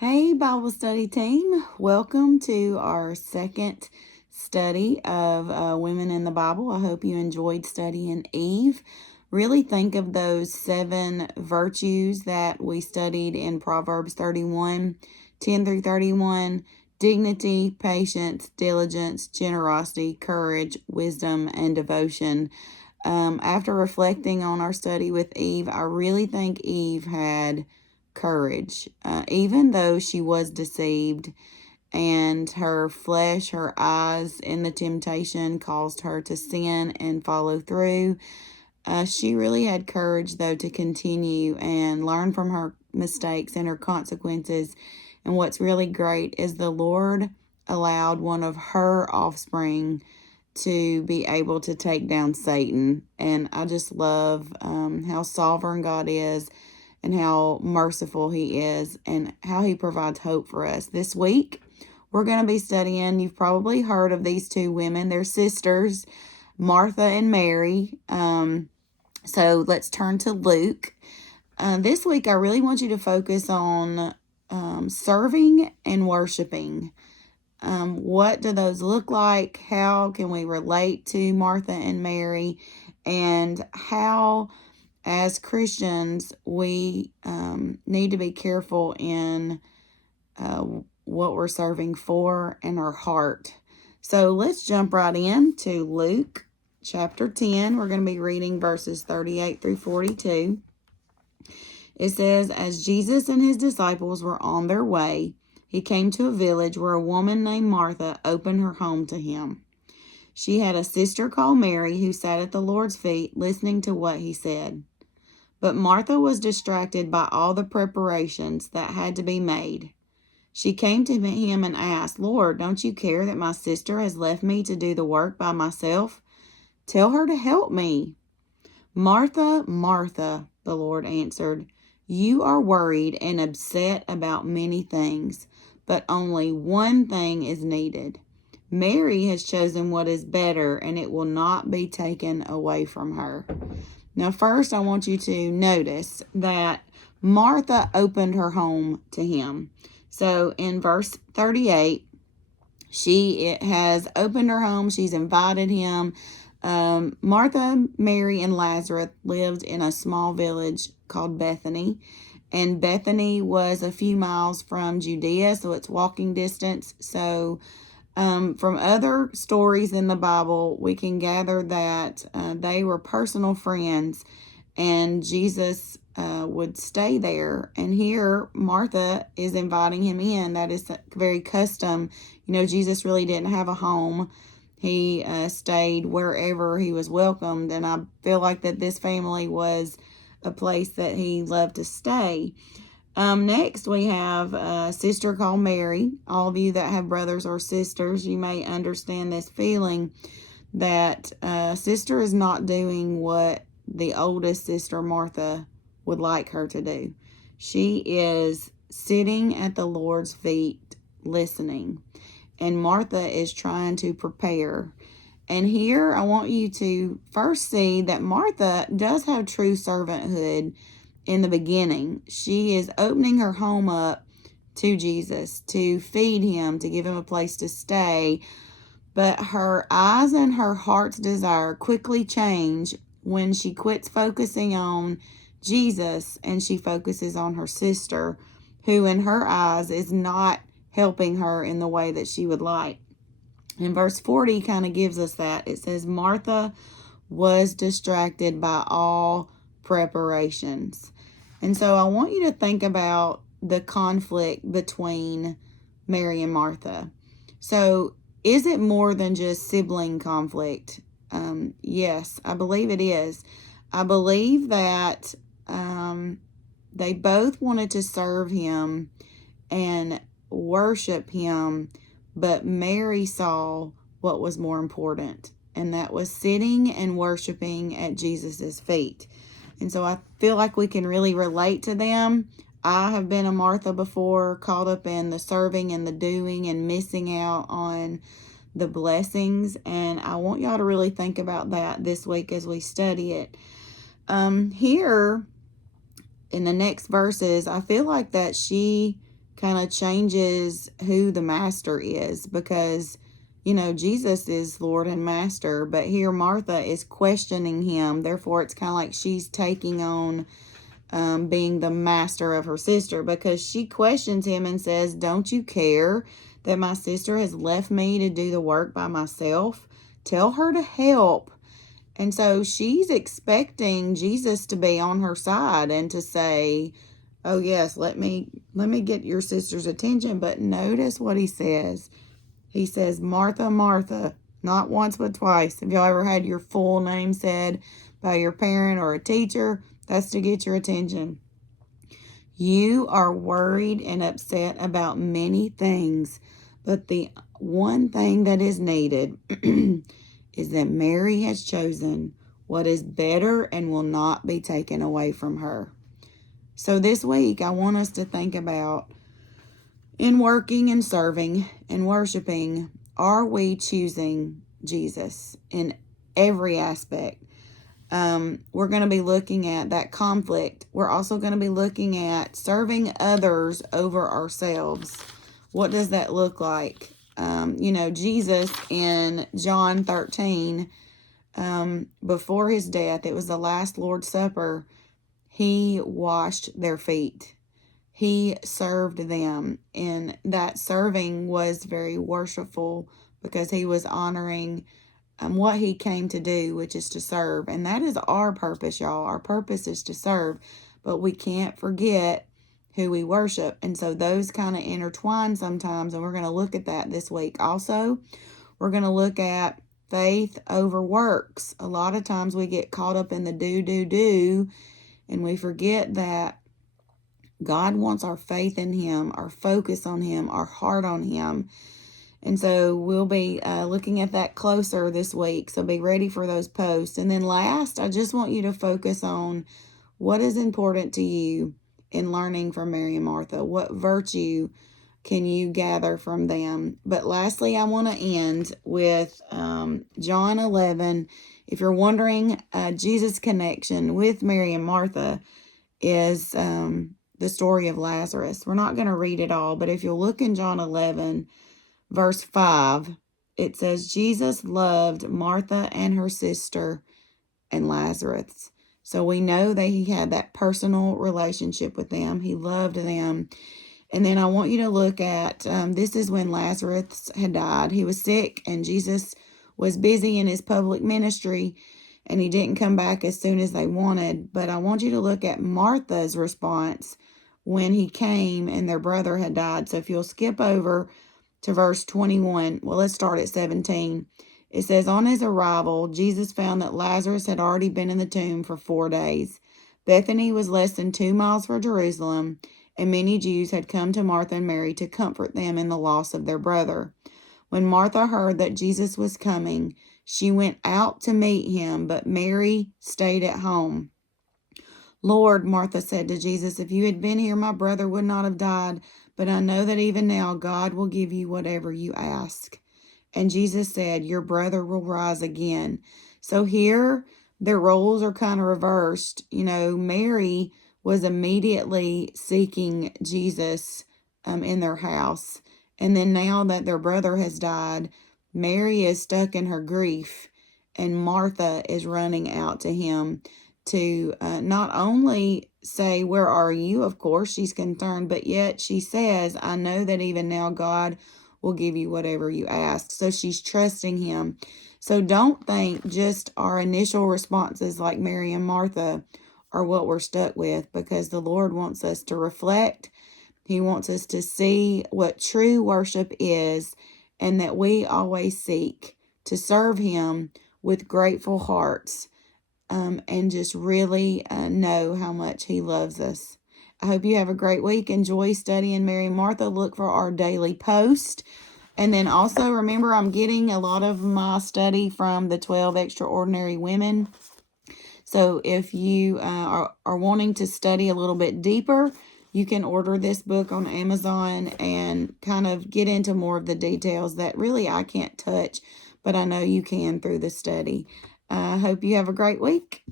Hey, Bible study team. Welcome to our second study of Women in the Bible. I hope you enjoyed studying Eve. Really think of those 7 virtues that we studied in Proverbs 31, 10 through 31: dignity, patience, diligence, generosity, courage, wisdom, and devotion. After reflecting on our study with Eve, I really think Eve had courage. Even though she was deceived and her flesh, her eyes in the temptation caused her to sin and follow through, she really had courage, though, to continue and learn from her mistakes and her consequences. And what's really great is the Lord allowed one of her offspring to be able to take down Satan. And I just love how sovereign God is and how merciful He is and how He provides hope for us. This week, we're going to be studying, you've probably heard of these 2 women. They're sisters, Martha and Mary. So let's turn to Luke. This week, I really want you to focus on serving and worshiping. What do those look like? How can we relate to Martha and Mary? And how, as Christians, we need to be careful in what we're serving for and our heart. So let's jump right in to Luke chapter 10. We're going to be reading verses 38 through 42. It says, "As Jesus and his disciples were on their way, he came to a village where a woman named Martha opened her home to him. She had a sister called Mary who sat at the Lord's feet listening to what he said. But Martha was distracted by all the preparations that had to be made. She came to him and asked, 'Lord, don't you care that my sister has left me to do the work by myself? Tell her to help me.' 'Martha, Martha,' the Lord answered, 'you are worried and upset about many things, but only one thing is needed. Mary has chosen what is better, and it will not be taken away from her.'" Now, first, I want you to notice that Martha opened her home to him. So in verse 38, she has opened her home. She's invited him. Martha, Mary, and Lazarus lived in a small village called Bethany. And Bethany was a few miles from Judea, so it's walking distance. So from other stories in the Bible, we can gather that they were personal friends, and Jesus would stay there. And here, Martha is inviting him in. That is very custom. Jesus really didn't have a home. He stayed wherever he was welcomed, and I feel like that this family was a place that he loved to stay. Next, we have a sister called Mary. All of you that have brothers or sisters, you may understand this feeling that sister is not doing what the oldest sister, Martha, would like her to do. She is sitting at the Lord's feet listening, and Martha is trying to prepare. And here I want you to first see that Martha does have true servanthood. In the beginning, she is opening her home up to Jesus, to feed him, to give him a place to stay. But her eyes and her heart's desire quickly change when she quits focusing on Jesus and she focuses on her sister, who in her eyes is not helping her in the way that she would like. And verse 40 kind of gives us that. It says, "Martha was distracted by all preparations." And so I want you to think about the conflict between Mary and Martha. So is it more than just sibling conflict? Yes, I believe it is. I believe that they both wanted to serve him and worship him, but Mary saw what was more important, and that was sitting and worshiping at Jesus's feet. And so I feel like we can really relate to them. I have been a Martha before, caught up in the serving and the doing and missing out on the blessings. And I want y'all to really think about that this week as we study it. Here in the next verses, I feel like that she kind of changes who the master is, because, you know, Jesus is Lord and Master, but here Martha is questioning him. Therefore, it's kind of like she's taking on being the master of her sister, because she questions him and says, "Don't you care that my sister has left me to do the work by myself? Tell her to help." And so she's expecting Jesus to be on her side and to say, "Oh yes, let me get your sister's attention." But notice what he says. He says, "Martha, Martha," not once but twice. Have y'all ever had your full name said by your parent or a teacher? That's to get your attention. "You are worried and upset about many things, but the one thing that is needed is that Mary has chosen what is better and will not be taken away from her." So this week, I want us to think about, in working and serving and worshiping, are we choosing Jesus in every aspect? We're going to be looking at that conflict. We're also going to be looking at serving others over ourselves. What does that look like? You know, Jesus in John 13, before his death, it was the last Lord's Supper, he washed their feet. He served them, and that serving was very worshipful because he was honoring what he came to do, which is to serve. And that is our purpose, y'all. Our purpose is to serve, but we can't forget who we worship. And so those kind of intertwine sometimes, and we're going to look at that this week. Also, we're going to look at faith over works. A lot of times we get caught up in the do, and we forget that God wants our faith in him, our focus on him, our heart on him. And so we'll be looking at that closer this week. So be ready for those posts. And then last, I just want you to focus on what is important to you in learning from Mary and Martha. What virtue can you gather from them? But lastly, I want to end with John 11. If you're wondering, Jesus' connection with Mary and Martha is the story of Lazarus. We're not going to read it all, but if you'll look in John 11, verse 5, it says, "Jesus loved Martha and her sister and Lazarus." So we know that he had that personal relationship with them. He loved them. And then I want you to look at, this is when Lazarus had died. He was sick, and Jesus was busy in his public ministry, and he didn't come back as soon as they wanted. But I want you to look at Martha's response when he came and their brother had died. So if you'll skip over to verse 21, well, let's start at 17. It says, "On his arrival, Jesus found that Lazarus had already been in the tomb for 4 days. Bethany was less than 2 miles from Jerusalem, and many Jews had come to Martha and Mary to comfort them in the loss of their brother. When Martha heard that Jesus was coming, she went out to meet him, but Mary stayed at home. 'Lord,' Martha said to Jesus, 'if you had been here, my brother would not have died. But I know that even now God will give you whatever you ask.' And Jesus said, 'Your brother will rise again.'" So here, their roles are kind of reversed. You know, Mary was immediately seeking Jesus in their house. And then now that their brother has died, Mary is stuck in her grief, and Martha is running out to him to not only say, "Where are you?" Of course, she's concerned, but yet she says, "I know that even now God will give you whatever you ask." So she's trusting him. So don't think just our initial responses like Mary and Martha are what we're stuck with, because the Lord wants us to reflect. He wants us to see what true worship is, and that we always seek to serve him with grateful hearts, and just really know how much he loves us. I hope you have a great week. Enjoy studying Mary and Martha. Look for our daily post. And then also remember, I'm getting a lot of my study from the 12 Extraordinary Women. So if you are wanting to study a little bit deeper, you can order this book on Amazon and kind of get into more of the details that really I can't touch, but I know you can through the study. I hope you have a great week.